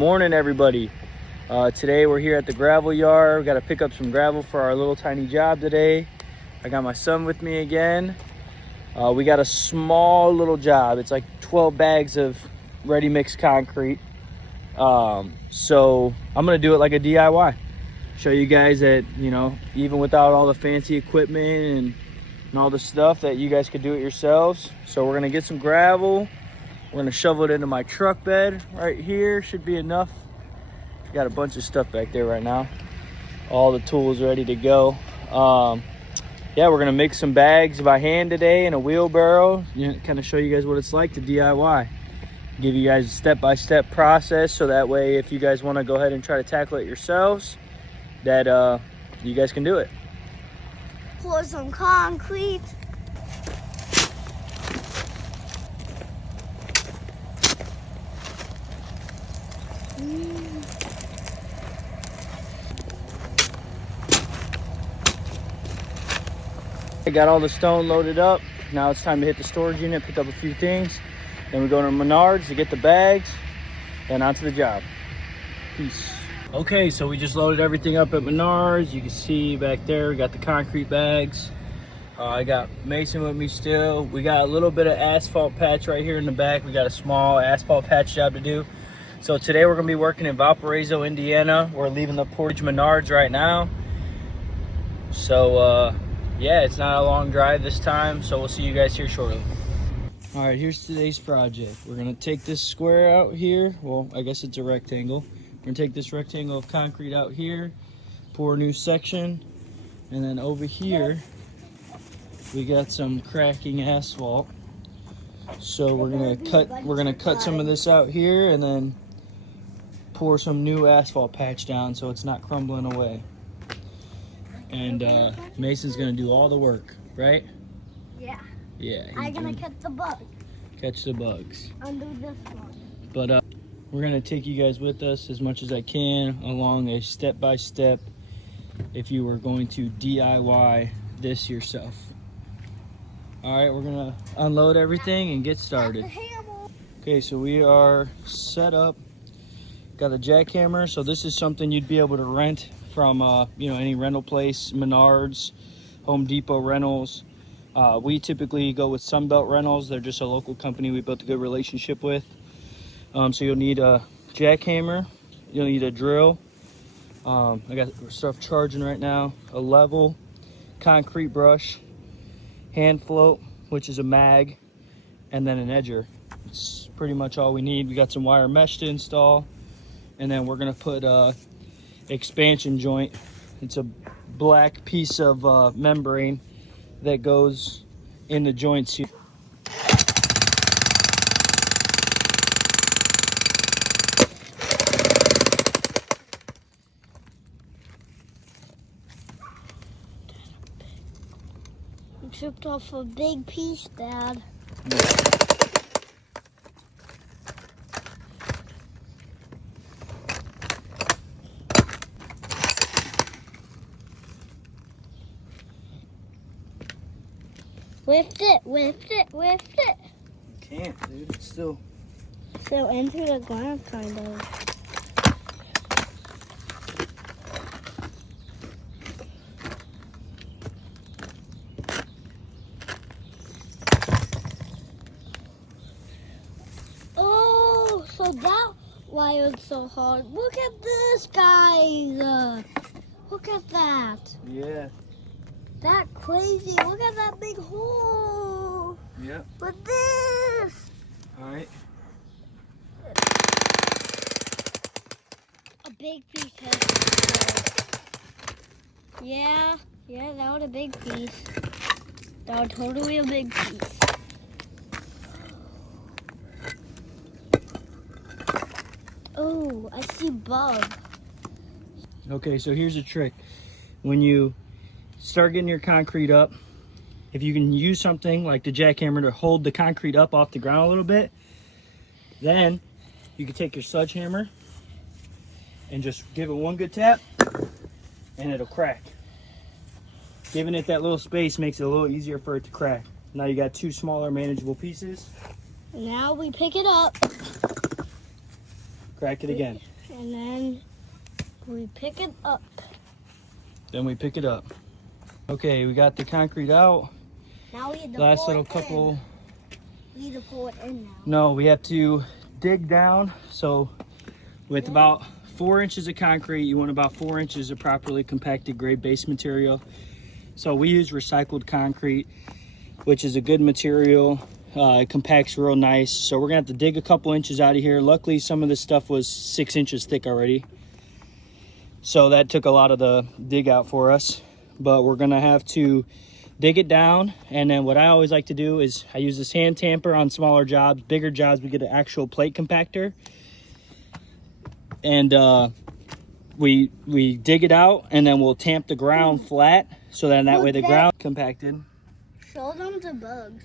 morning, everybody. Today we're here at the gravel yard. We got to pick up some gravel for our little tiny job today. I got my son with me again. We got a small little job. It's like 12 bags of ready mixed concrete. So I'm gonna do it like a DIY. Show you guys that, you know, even without all the fancy equipment and all the stuff, that you guys could do it yourselves. So we're gonna get some gravel. We're gonna shovel it into my truck bed right here. Should be enough. Got a bunch of stuff back there right now. All the tools ready to go. Yeah, we're gonna make some bags by hand today in a wheelbarrow. Kind of show you guys what it's like to DIY. Give you guys a step-by-step process, so that way if you guys want to go ahead and try to tackle it yourselves, that you guys can do it. Pour some concrete. I got all the stone loaded up. Now it's time to hit the storage unit, pick up a few things. Then we go to Menards to get the bags, and on to the job. Peace. Okay, so we just loaded everything up at Menards. You can see back there, we got the concrete bags. I got Mason with me still. We got a little bit of asphalt patch right here in the back. We got a small asphalt patch job to do. So today we're gonna be working in Valparaiso, Indiana. We're leaving the Portage Menards right now. So yeah, it's not a long drive this time, so we'll see you guys here shortly. All right, here's today's project. We're gonna take this square out here. Well, I guess it's a rectangle. We're gonna take this rectangle of concrete out here, pour a new section, and then over here, we got some cracking asphalt. So we're gonna cut some of this out here and then pour some new asphalt patch down so it's not crumbling away. And Mason's gonna do all the work, right? Yeah. Yeah. I'm gonna catch the bug. Catch the bugs. Undo this one. But we're gonna take you guys with us as much as I can along a step-by-step if you were going to DIY this yourself. All right, we're gonna unload everything and get started. Okay, so we are set up. Got a jackhammer. So this is something you'd be able to rent from you know, any rental place, Menards, Home Depot rentals. We typically go with Sunbelt Rentals. They're just a local company we built a good relationship with. So you'll need a jackhammer, you'll need a drill. I got stuff charging right now, a level, concrete brush, hand float, which is a mag, and then an edger. It's pretty much all we need. We got some wire mesh to install, and then we're gonna put expansion joint. It's a black piece of membrane that goes in the joints here. You chipped off a big piece, Dad. Lift it, lift it, lift it. You can't, dude. It's still Into the ground, kind of. Oh, so that wired so hard. Look at this, guys. Look at that. Yeah. That crazy. Look at that big hole. Yep. But this. All right. A big piece. Yeah, that was a big piece. That was totally a big piece. Oh, I see bug. Okay, so here's a trick. When you start getting your concrete up, if you can use something like the jackhammer to hold the concrete up off the ground a little bit, then you can take your sledgehammer and just give it one good tap and it'll crack. Giving it that little space makes it a little easier for it to crack. Now you got two smaller manageable pieces. Now we pick it up. Crack it again. And then we pick it up. Then we pick it up. Okay, we got the concrete out. Now we need to Last pour little it couple. in. We need to pour it in now. No, we have to dig down. So with about 4 inches of concrete, you want about 4 inches of properly compacted grade base material. So we use recycled concrete, which is a good material. It compacts real nice. So we're gonna have to dig a couple inches out of here. Luckily, some of this stuff was 6 inches thick already. So that took a lot of the dig out for us. But we're gonna have to dig it down. And then what I always like to do is I use this hand tamper on smaller jobs. Bigger jobs, we get an actual plate compactor. And we dig it out, and then we'll tamp the ground flat. So then that way the ground compacted. Show them the bugs.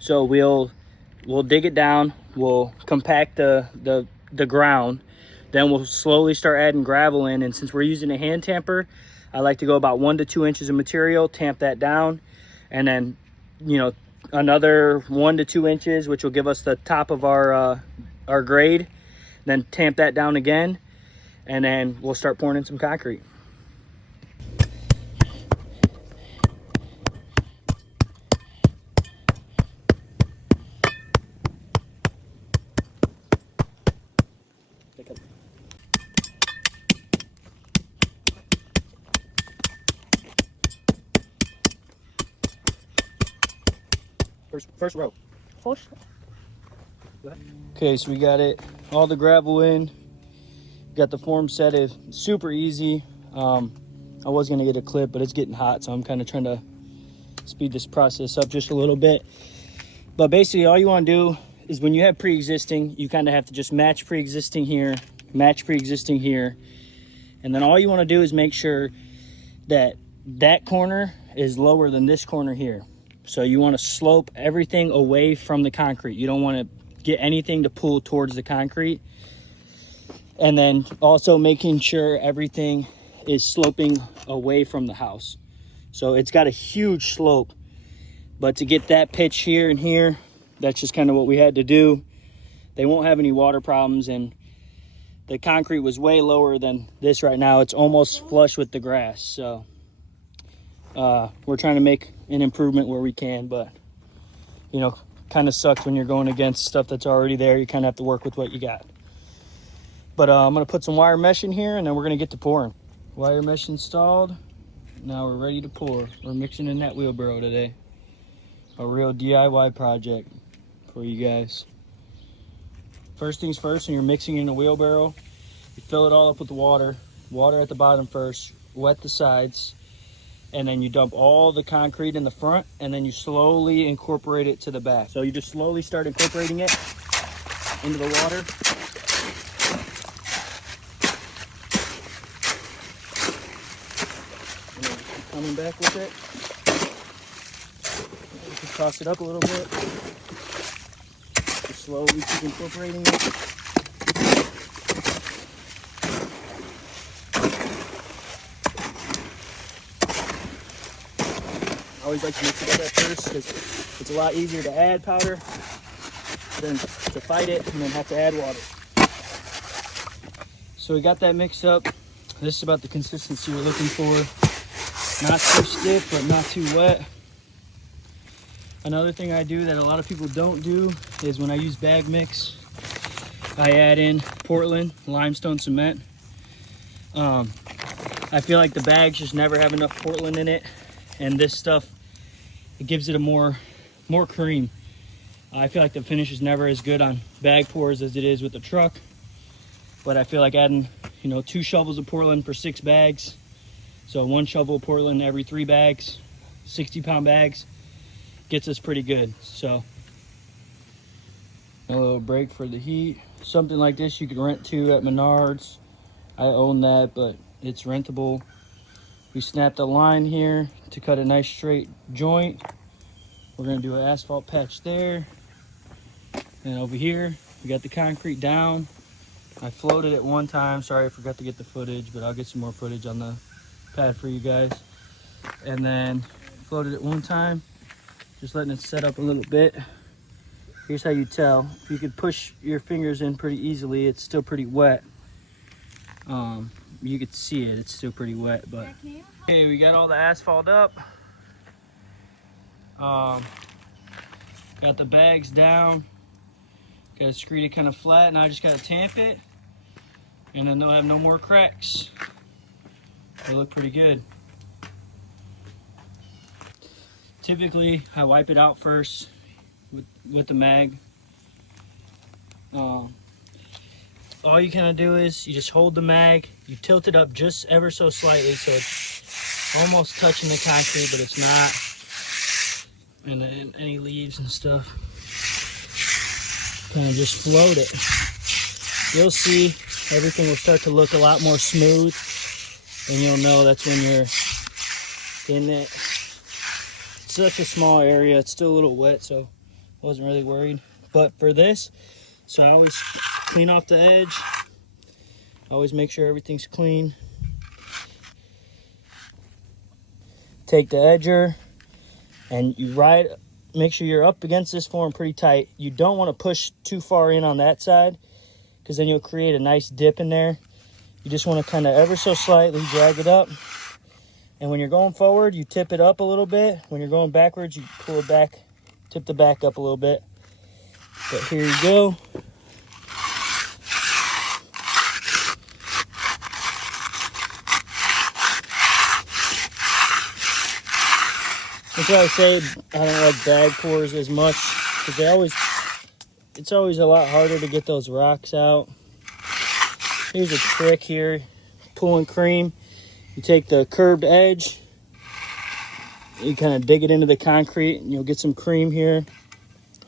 So we'll dig it down, we'll compact the ground, then we'll slowly start adding gravel in. And since we're using a hand tamper, I like to go about 1 to 2 inches of material, tamp that down, and then, you know, another 1 to 2 inches, which will give us the top of our grade. Then tamp that down again, and then we'll start pouring in some concrete. First row. First. Okay, so we got it, all the gravel in, got the form set. It's super easy. I was gonna get a clip, but it's getting hot, so I'm kind of trying to speed this process up just a little bit. But basically all you want to do is when you have pre-existing, you kind of have to just match pre-existing here, match pre-existing here, and then all you want to do is make sure that that corner is lower than this corner here. So you want to slope everything away from the concrete. You don't want to get anything to pull towards the concrete. And then also making sure everything is sloping away from the house. So it's got a huge slope, but to get that pitch here and here, that's just kind of what we had to do. They won't have any water problems, and the concrete was way lower than this right now. It's almost flush with the grass. So we're trying to make an improvement where we can, but you know, kind of sucks when you're going against stuff that's already there. You kind of have to work with what you got. But I'm gonna put some wire mesh in here, and then we're gonna get to pouring. Wire mesh installed. Now we're ready to pour. We're mixing in that wheelbarrow today. A real DIY project for you guys. First things first, when you're mixing in a wheelbarrow, you fill it all up with water. Water at the bottom first, wet the sides, and then you dump all the concrete in the front, and then you slowly incorporate it to the back. So you just slowly start incorporating it into the water. And then keep coming back with it. Just toss it up a little bit. Just slowly keep incorporating it. I always like to mix it up at first because it's a lot easier to add powder than to fight it and then have to add water. So we got that mixed up. This is about the consistency we're looking for. Not too stiff, but not too wet. Another thing I do that a lot of people don't do is when I use bag mix, I add in Portland limestone cement. I feel like the bags just never have enough Portland in it, and this stuff, it gives it a more cream. I feel like the finish is never as good on bag pours as it is with the truck, but I feel like adding, you know, 2 shovels of Portland per 6 bags, so 1 shovel of Portland every 3 bags, 60-pound bags, gets us pretty good. So a little break for the heat. Something like this you could rent to at Menards. I own that, but it's rentable. We snapped a line here to cut a nice straight joint. We're gonna do an asphalt patch there. And over here, we got the concrete down. I floated it one time. Sorry, I forgot to get the footage, but I'll get some more footage on the pad for you guys. And then floated it one time, just letting it set up a little bit. Here's how you tell. You could push your fingers in pretty easily. It's still pretty wet. You could see it. It's still pretty wet, but okay, we got all the asphalt up. Got the bags down. Got to screed it kind of flat. Now I just got to tamp it, and then they'll have no more cracks. They look pretty good. Typically, I wipe it out first with the mag. All you kind of do is you just hold the mag, you tilt it up just ever so slightly so it's almost touching the concrete, but it's not. And then any leaves and stuff, kind of just float it. You'll see everything will start to look a lot more smooth, and you'll know that's when you're in it. It's such a small area, it's still a little wet, so I wasn't really worried. But for this, so I always clean off the edge. Always make sure everything's clean. Take the edger and you make sure you're up against this form pretty tight. You don't want to push too far in on that side because then you'll create a nice dip in there. You just want to kind of ever so slightly drag it up. And when you're going forward, you tip it up a little bit. When you're going backwards, you pull it back, tip the back up a little bit. But here you go. That's why I say I don't like bag pours as much, because it's always a lot harder to get those rocks out. Here's a trick here, pulling cream. You take the curved edge, you kind of dig it into the concrete, and you'll get some cream here. And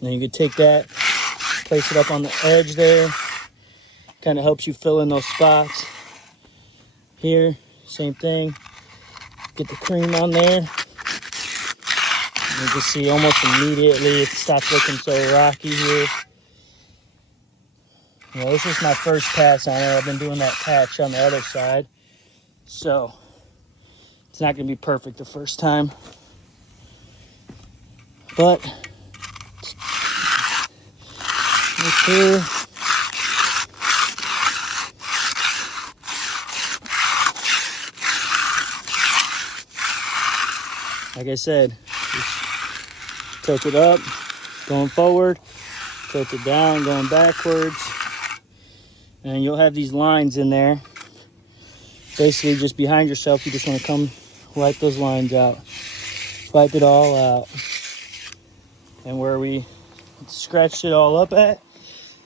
then you can take that, place it up on the edge there. Kind of helps you fill in those spots. Here, same thing. Get the cream on there. You can see almost immediately it stops looking so rocky here. Well, this is my first pass on it. I've been doing that patch on the other side. So, it's not going to be perfect the first time. But, look here. Like I said, just tilt it up, going forward, tilt it down, going backwards, and you'll have these lines in there. Basically, just behind yourself, you just want to come wipe those lines out. Wipe it all out. And where we scratched it all up at,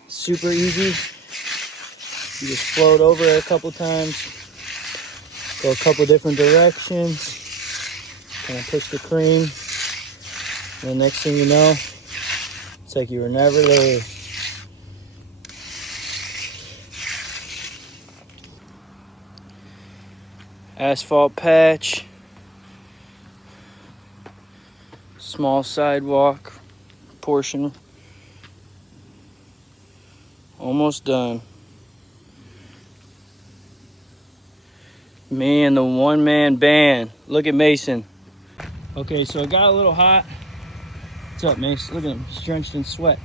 super easy. You just float over it a couple times, go a couple different directions, kind of push the cream, and the next thing you know, it's like you were never there. Asphalt patch, small sidewalk portion, almost done. Me and the one-man band. Look at Mason. Okay, so it got a little hot. What's up, Mason? Look at him, he's drenched in sweat.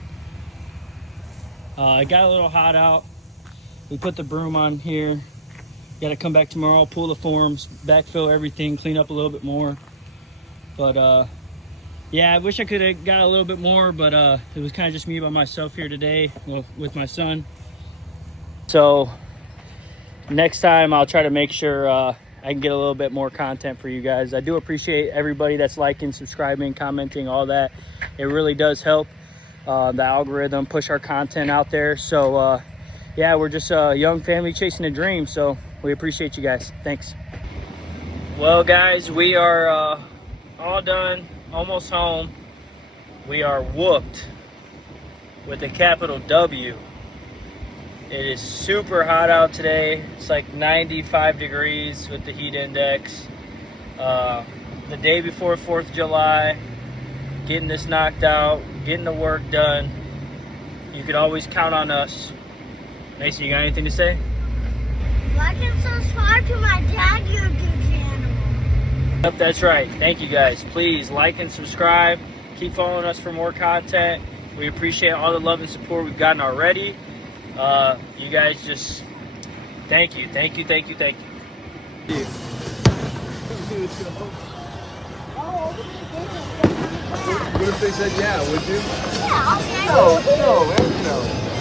It got a little hot out. We put the broom on here. Got to come back tomorrow, pull the forms, backfill everything, clean up a little bit more. But yeah, I wish I could have got a little bit more, but it was kind of just me by myself here today, well, with my son. So next time I'll try to make sure I can get a little bit more content for you guys. I do appreciate everybody that's liking, subscribing, commenting, all that. It really does help the algorithm push our content out there. So yeah, we're just a young family chasing a dream, so we appreciate you guys. Thanks. Well, guys, we are all done, almost home. We are whooped with a capital W. It is super hot out today. It's like 95 degrees with the heat index. The day before 4th of July, getting this knocked out, getting the work done. You could always count on us. Mason, you got anything to say? Like and subscribe to my dad YouTube channel. Yep, that's right. Thank you guys. Please like and subscribe. Keep following us for more content. We appreciate all the love and support we've gotten already. You guys just, thank you. What if they said yeah, would you? Yeah, okay. No, no, no.